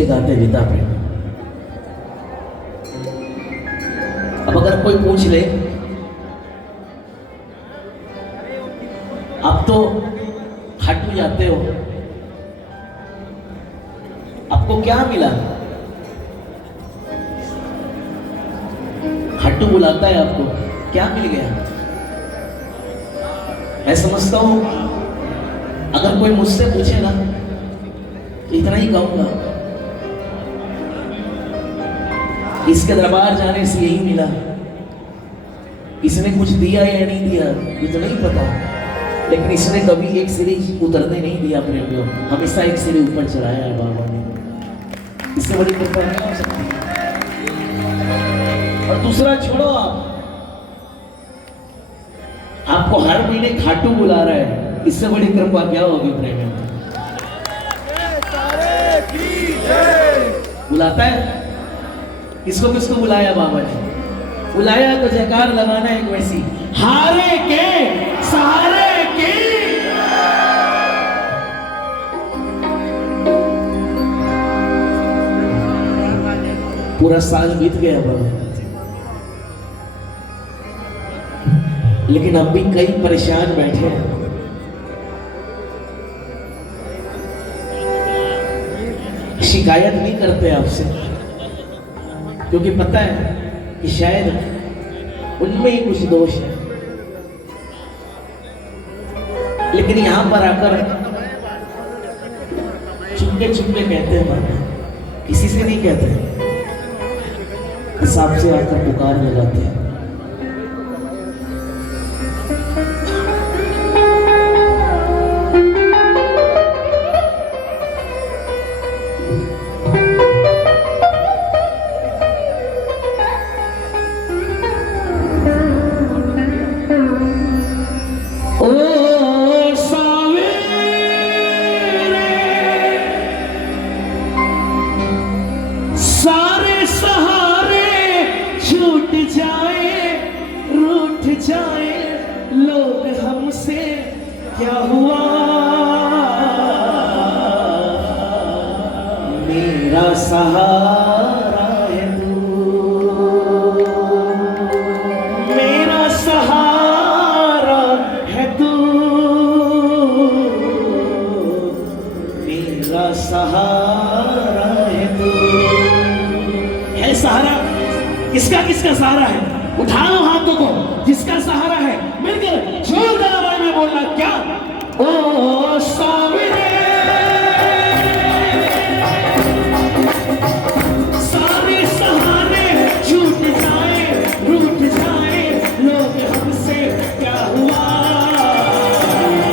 नाचते गाते विदा प्रेम। अब अगर कोई पूछ ले आप तो खाटू जाते हो, आपको क्या मिला? खाटू बुलाता है आपको, क्या मिल गया? मैं समझता हूं अगर कोई मुझसे पूछे ना तो इतना ही कहूंगा, इसके दरबार जाने से यही मिला। इसने कुछ दिया या नहीं दिया ये तो नहीं पता, लेकिन इसने कभी एक सीढ़ी उतरने नहीं दिया प्रेमियों, हमेशा एक सीढ़ी ऊपर चढ़ाया है बाबा ने। इससे बड़ी कृपा नहीं हो सकती। और दूसरा छोड़ो, आपको हर महीने खाटू बुला रहा है, इससे बड़ी कृपा क्या होगी प्रेमियों? बुलाता है, किसको किसको बुलाया बाबा ने? बुलाया तो जयकार लगाना एक वैसी, हारे के सहारे की। पूरा साल बीत गया बाबा, लेकिन अब भी कई परेशान बैठे हैं। शिकायत नहीं करते आपसे, क्योंकि पता है कि शायद उनमें ही कुछ दोष है। लेकिन यहां पर आकर चुपके चुपके कहते हैं बाबा, किसी से नहीं कहते, हिसाब से आकर पुकार लगाते हैं। सारे सहारे छूट जाए, रूठ जाए लोग हमसे, क्या हुआ? मेरा सहारा है तू, मेरा सहारा है तू, मेरा सहारा है तू। है सहारा? किसका किसका सहारा है? उठा लो हाथों को, जिसका सहारा है मिलकर जोरदार आवाज में बोलना, क्या? ओ सावरे, सारे सहारे छूट जाए, रूठ जाए लोग हमसे, क्या हुआ?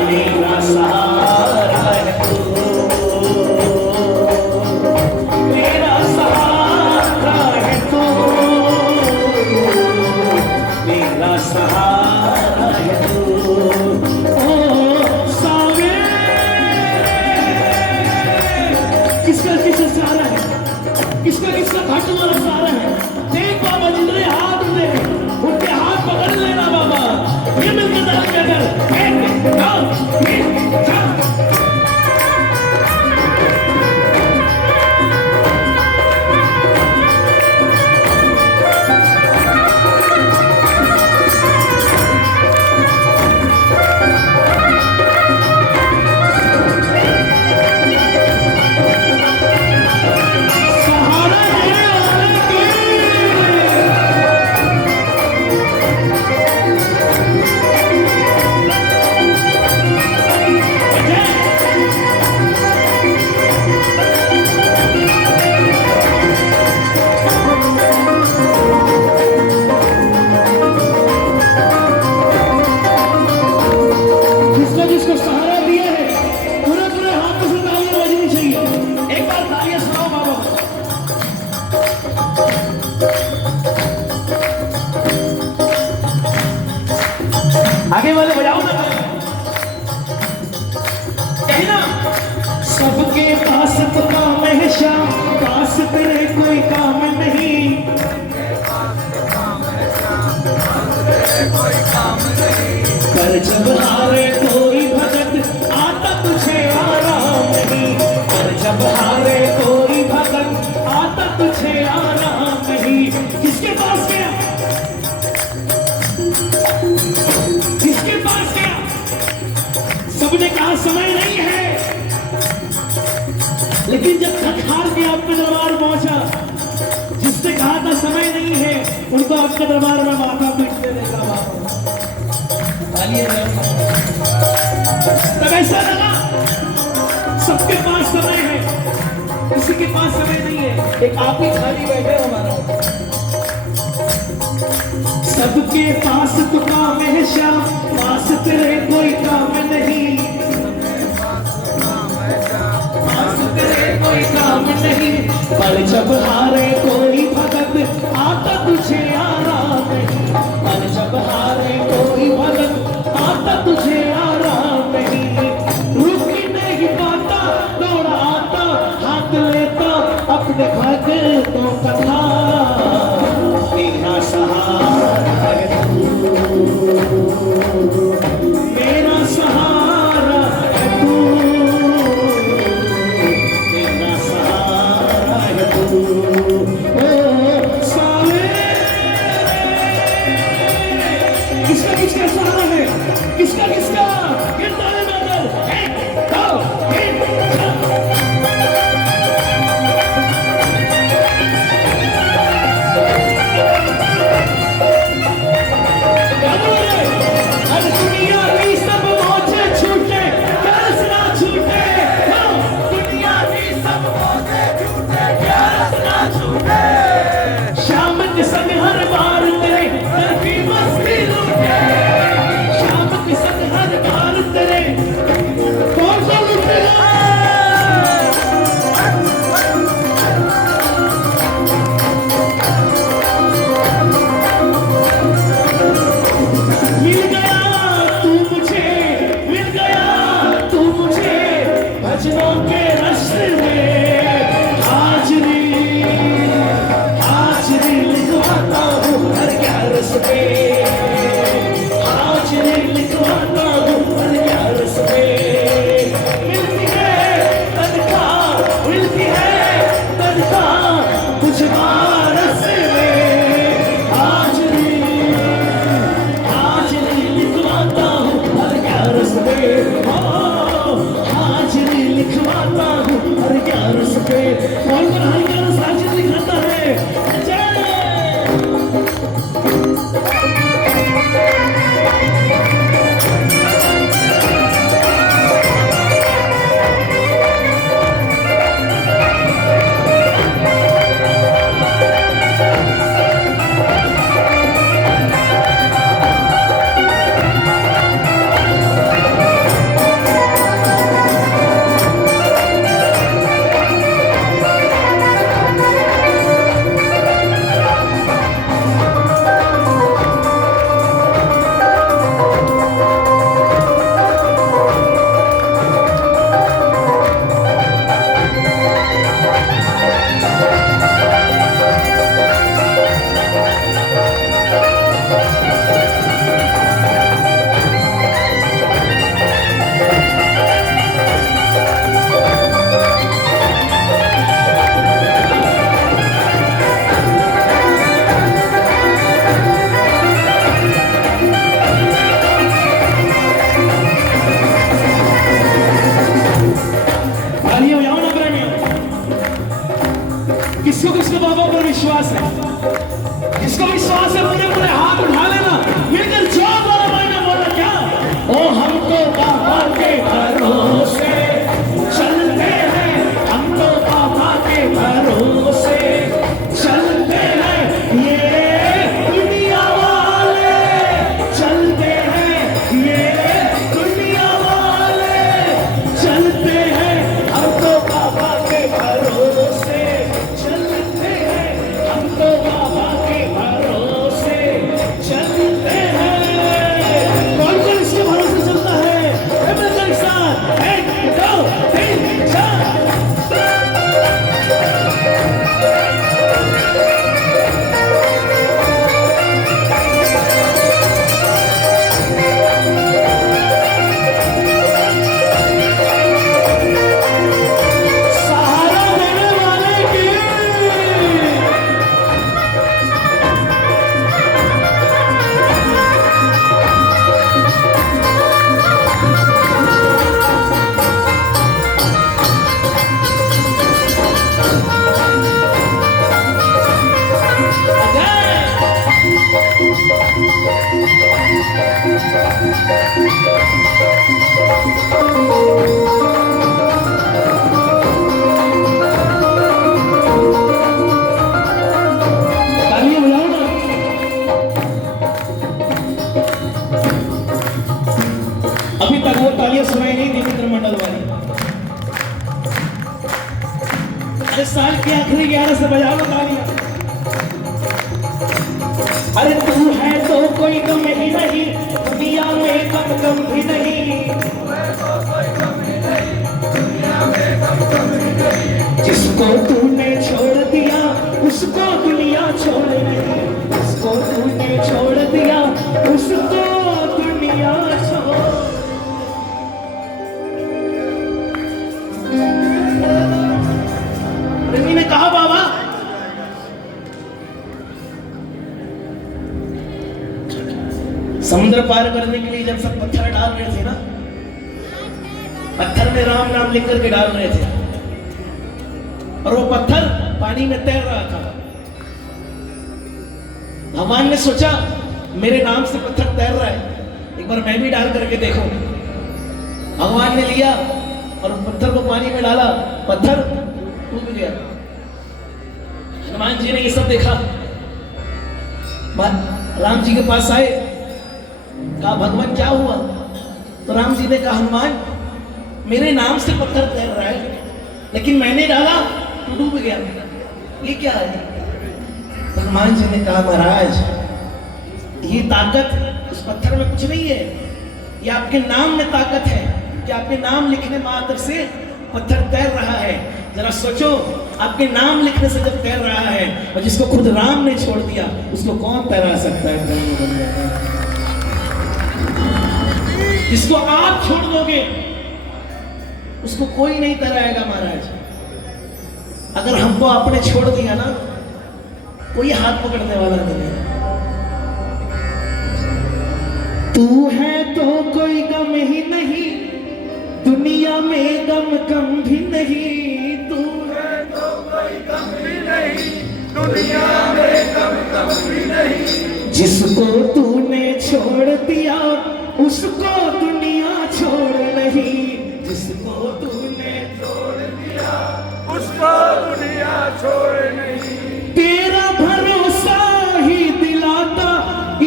मेरा सहारा है तू, मेरा सहारा है तू, मेरा सहारा है तू। ओ सावे, किसका किसका सहारा है? किसका किसका घाट वाला सहारा है? देख बाबा, जितने हाथ उठे उनके हाथ पकड़ लेना बाबा, ये मिलकर ताली बजाकर, एक दो तीन चार। सहारा है उनकी। जिसको जिसको सहारा दिया है पूरे पूरे हाथों से तालियां बजनी चाहिए। एक बार तालियां सुनाओ बाबा। आगे वाले बजाओ ना, कहना सबके पास तो काम है श्याम, पास तेरे कोई काम नहीं। पर जब हारे कोई भगत, आता तुझे आराम नहीं। पर जब हारे कोई भगत, कहा समय नहीं है, लेकिन जब थक हार के आपके दरबार पहुंचा, जिसने कहा था समय नहीं है, उनको आपके दरबार में माथा पीटने देगा वापस। तब ऐसा लगा सबके पास समय है, किसी के पास समय नहीं है, एक आप ही खाली बैठे हो हमारा। सबके पास तो काम है श्याम, पास तेरे कोई काम नहीं, पास तेरे कोई काम नहीं, पर जब हारे कोई भगत आता तुझे आराम नहीं, पर जब हारे कोई भगत आता तुझे आराम नहीं, रुक ही नहीं पाता, दौड़ा आता, हाथ लेता अपने भगतों का तेरा सहारा है तू, मेरा सहारा है तू, मेरा सहारा है तू, ओ साले। किसका किसका सहारा है, किसका किसका गिरता है मगर, एक दो तीन दुनिया की सब मौजें छूटे, प्यास ना छूटे, दुनिया की सब मौजें छूटे, प्यास ना छूटे, शाम के संग हर बार तेरे घर की मस्ती लूटे, शाम के संग हर बार तेरे कौन सा लूटेगा। मिल गया तू मुझे, मिल गया तू मुझे, भजनों के रस्ते में हाजरी, हाजरी लिखवाता हूँ हर ग्यारस पे, हाजरी लिखवाता हूँ हर ग्यारस पे, मिलती है तनख्वाह, मिलती है तनख्वाह कुछ बारस में, हाजरी हाजरी लिखवाता हूँ हर ग्यारस पे, हाजरी लिखवाता हूँ हर ग्यारस पे, कौन कौन हर ग्यारस हाजरी लिखवाता है। जय किसको किसको बाबा पर विश्वास है, जिसको विश्वास है पूरे पूरे हाथ उठा लेना, मिलकर जोर वाला भाई ने बोला क्या, ओ हमको बाबा के भरोसे चलते हैं, हमको बाबा के भरोसे चलते हैं, ये दुनिया वाले चलते हैं, ये दुनिया वाले चलते हैं, हमको बाबा के भरोसे चलते हैं, हमको बाबा के भरोसे इस साल की आखिरी 11 से बजा लो तालियां। अरे तू है तो कोई गम ही नहीं, दुनिया में कम भी नहीं। जिसको तूने छोड़ दिया उसको दुनिया छोड़ नहीं, जिसको तूने छोड़ दिया उसको दुनिया छोड़। रवि ने कहा बाबा समुद्र पार करने के लिए जब सब पत्थर डाल रहे थे ना, पत्थर में राम नाम लिख करके डाल रहे थे और वो पत्थर पानी में तैर रहा था। भगवान ने सोचा मेरे नाम से पत्थर तैर रहा है, एक बार मैं भी डाल करके देखो। भगवान ने लिया और पत्थर को पानी में डाला, पत्थर डूब गया। हनुमान जी ने ये सब देखा, राम जी के पास आए, कहा भगवान क्या हुआ? तो राम जी ने कहा हनुमान मेरे नाम से पत्थर तैर रहा है, लेकिन मैंने डाला तो डूब गया, ये क्या है? हनुमान जी ने कहा महाराज ये ताकत उस पत्थर में कुछ नहीं है, ये आपके नाम में ताकत है कि आपके नाम लिखने मात्र से पत्थर तैर रहा है। जरा सोचो आपके नाम लिखने से जब तैर रहा है और जिसको खुद राम ने छोड़ दिया उसको कौन तैरा सकता है? जिसको आप छोड़ दोगे उसको कोई नहीं तैराएगा महाराज। अगर हमको आपने छोड़ दिया ना कोई हाथ पकड़ने वाला नहीं है। तू है तो कोई गम ही नहीं, दुनिया में गम कम भी नहीं। तू है तो कोई गम भी नहीं, दुनिया में गम कम भी नहीं। जिसको तूने छोड़ दिया उसको दुनिया छोड़ नहीं, जिसको तूने छोड़ दिया उसको दुनिया छोड़ नहीं। तेरा भरोसा ही दिलाता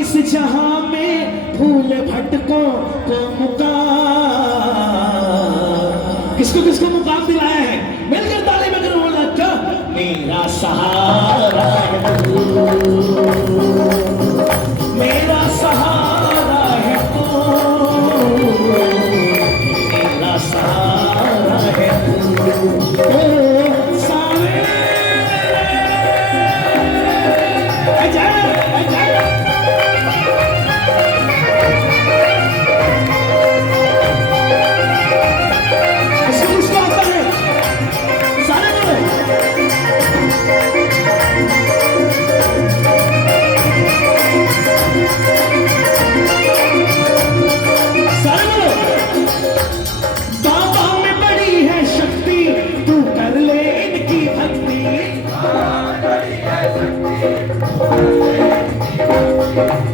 इस जहां में भूल भटकों को मुकाम। किसको किसको मुकाम दिलाया है? मिलकर ताली में करो बोला क्या? मेरा सहारा है तू, मेरा सहारा है तू, मेरा सहारा है तू।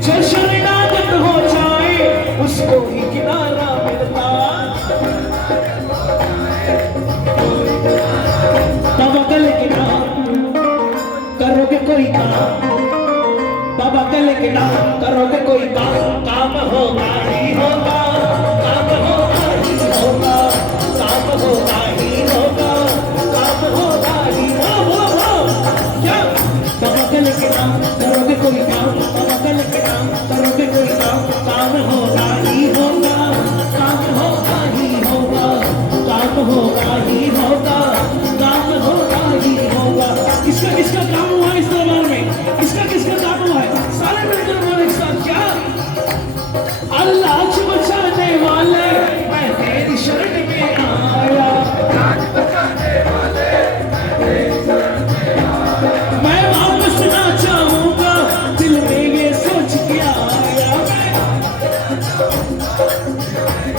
जो शरणागत हो जाए उसको ही किनारा मिलता। तवक्कल के नाम करोगे कोई काम, तवक्कल के नाम करोगे कोई काम, काम होगा ही होगा, काम होगा ही होगा, काम होगा ही होगा, काम होगा ही होगा। क्या? तवक्कल के नाम करोगे कोई काम, तवक्कल के नाम करोगे कोई काम, काम होगा ही होगा, काम होगा ही होगा, काम होगा ही होगा, काम होगा ही होगा। किसका किसका काम हुआ इस दरबार में? किसका किसका काम हुआ है? सारे मिलकर बोले एक साथ क्या? अल्लाह बचाने वाले मैं तेरी शरण में आया, मैं वापस ना चाहूंगा, दिल में ये सोच के आया,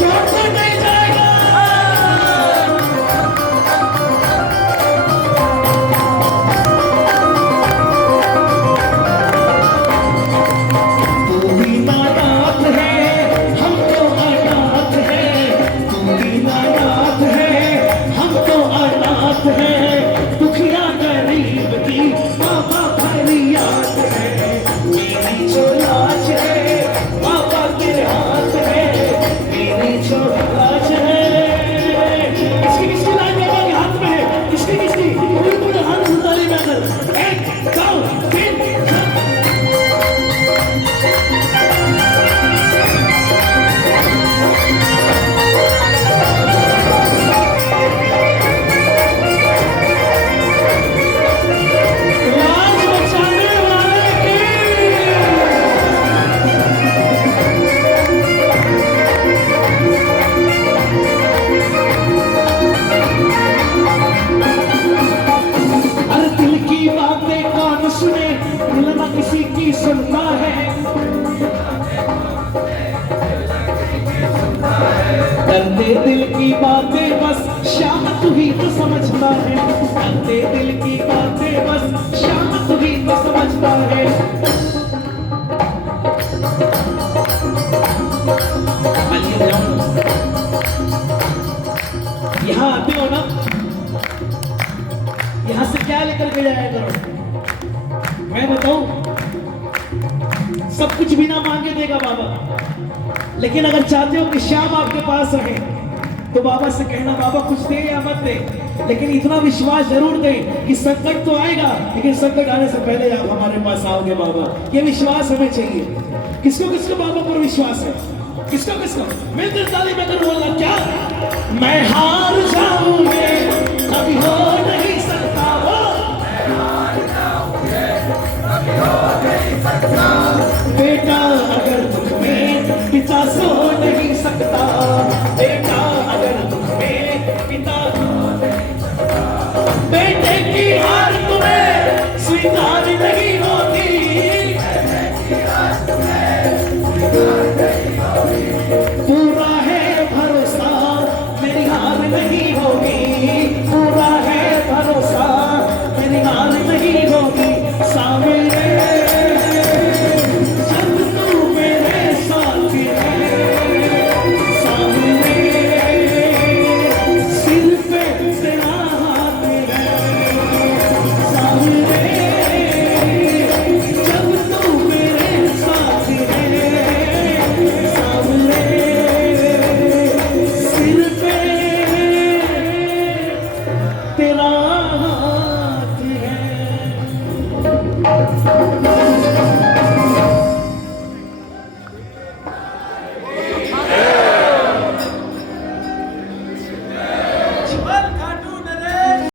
लौट नहीं जाएगा। बस श्याम तू ही तो समझता है, अपने दिल की बातें बस श्याम तू ही तो समझता है। आइए जाओ, यहाँ आते हो ना, यहाँ से क्या लेकर के जाया करो? मैं बताऊं, सब कुछ बिना मांगे देगा बाबा, लेकिन अगर चाहते हो कि श्याम आपके पास रहे तो बाबा से कहना बाबा कुछ दे या मत दे, लेकिन इतना विश्वास जरूर दे कि संकट तो आएगा, लेकिन संकट आने से पहले आप हमारे पास आओगे बाबा। ये विश्वास हमें चाहिए। किसको किसको बाबा पर विश्वास है? किसको किसको? मिलकर ताली बजाकर बोलना, क्या मैं हार जाऊंगे कभी हो नहीं सकता, हो बेटा अगर दुख में पिता सो नहीं सकता, बेटा अगर दुख में पिता, बेटे की हार तुम्हें स्वीकार नहीं होती, पूरा है भरोसा मेरी हार नहीं होगी।